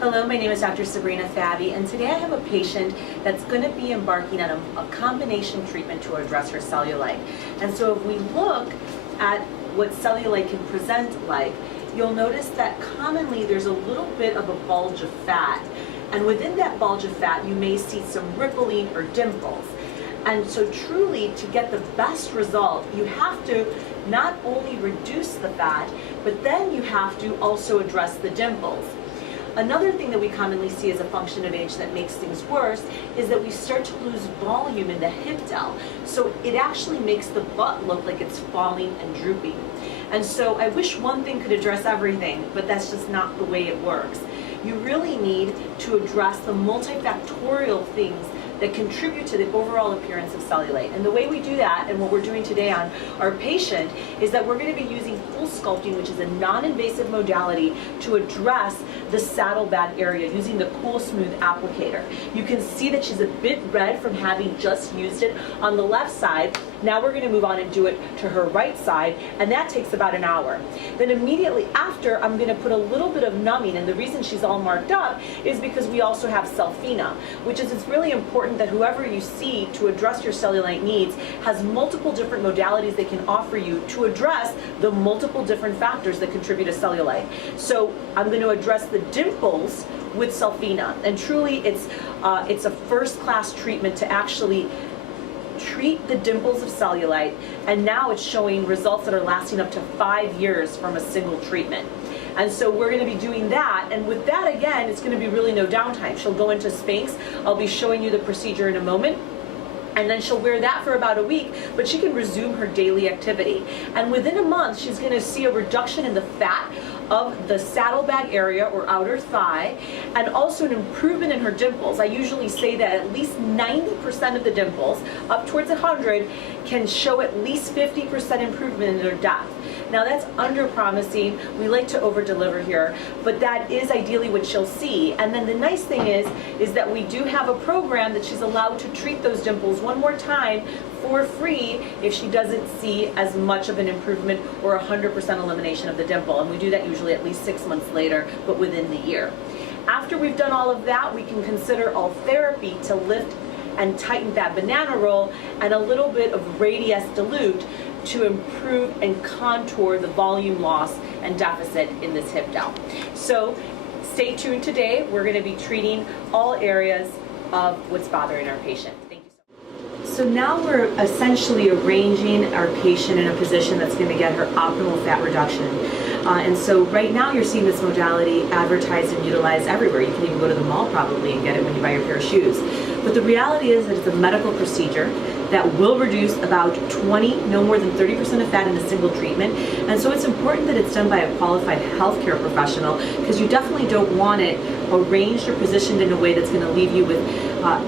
Hello, my name is Dr. Sabrina Fabi, and today I have a patient that's going to be embarking on a combination treatment to address her cellulite. And so if we look at what cellulite can present like, you'll notice that commonly there's a little bit of a bulge of fat. And within that bulge of fat, you may see some rippling or dimples. And so truly, to get the best result, you have to not only reduce the fat, but then you have to also address the dimples. Another thing that we commonly see as a function of age that makes things worse is that we start to lose volume in the hip dell. So it actually makes the butt look like it's falling and drooping. And so I wish one thing could address everything, but that's just not the way it works. You really need to address the multifactorial things that contribute to the overall appearance of cellulite. And the way we do that, and what we're doing today on our patient, is that we're going to be using CoolSculpting, which is a non-invasive modality to address the saddlebag area using the CoolSmooth applicator. You can see that she's a bit red from having just used it on the left side. Now we're going to move on and do it to her right side, and that takes about an hour. Then immediately after, I'm going to put a little bit of numbing, and the reason she's all marked up is because we also have Cellfina, which is it's really important that whoever you see to address your cellulite needs has multiple different modalities they can offer you to address the multiple different factors that contribute to cellulite. So I'm going to address the dimples with Cellfina, and truly it's a first-class treatment to actually treat the dimples of cellulite, and now it's showing results that are lasting up to 5 years from a single treatment. And so we're going to be doing that, and with that, again, it's going to be really no downtime. She'll go into Spanx. I'll be showing you the procedure in a moment. And then she'll wear that for about a week, but she can resume her daily activity. And within a month, she's going to see a reduction in the fat of the saddlebag area or outer thigh, and also an improvement in her dimples. I usually say that at least 90% of the dimples, up towards 100, can show at least 50% improvement in their depth. Now that's under-promising. We like to over-deliver here, but that is ideally what she'll see. And then the nice thing is that we do have a program that she's allowed to treat those dimples one more time for free if she doesn't see as much of an improvement or 100% elimination of the dimple. And we do that usually at least 6 months later, but within the year. After we've done all of that, we can consider all therapy to lift and tighten that banana roll and a little bit of Radius Dilute to improve and contour the volume loss and deficit in this hip dell. So stay tuned today. We're going to be treating all areas of what's bothering our patient. Thank you so much. So now we're essentially arranging our patient in a position that's going to get her optimal fat reduction. And so right now you're seeing this modality advertised and utilized everywhere. You can even go to the mall probably and get it when you buy your pair of shoes. But the reality is that it's a medical procedure that will reduce about 20, no more than 30% of fat in a single treatment. And so it's important that it's done by a qualified healthcare professional, because you definitely don't want it arranged or positioned in a way that's going to leave you with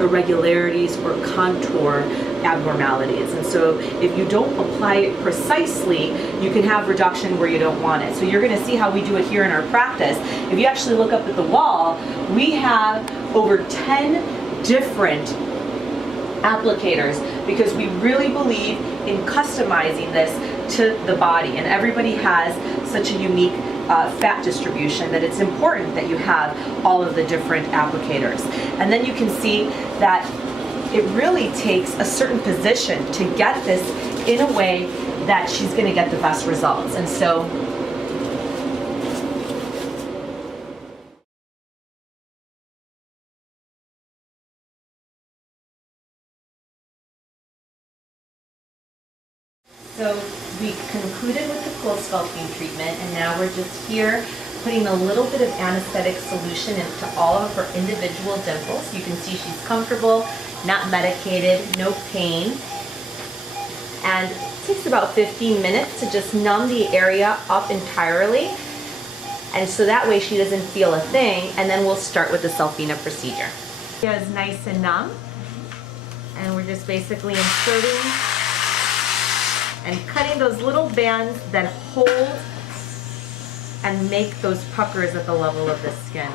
irregularities or contour abnormalities. And so if you don't apply it precisely, you can have reduction where you don't want it. So you're going to see how we do it here in our practice. If you actually look up at the wall, we have over 10 different applicators, because we really believe in customizing this to the body, and everybody has such a unique fat distribution that it's important that you have all of the different applicators. And then you can see that it really takes a certain position to get this in a way that she's going to get the best results. And so we concluded with the CoolSculpting treatment, and now we're just here putting a little bit of anesthetic solution into all of her individual dimples. You can see she's comfortable, not medicated, no pain. And it takes about 15 minutes to just numb the area up entirely. And so that way she doesn't feel a thing, and then we'll start with the Cellfina procedure. It is nice and numb, and we're just basically inserting and cutting those little bands that hold and make those puckers at the level of the skin.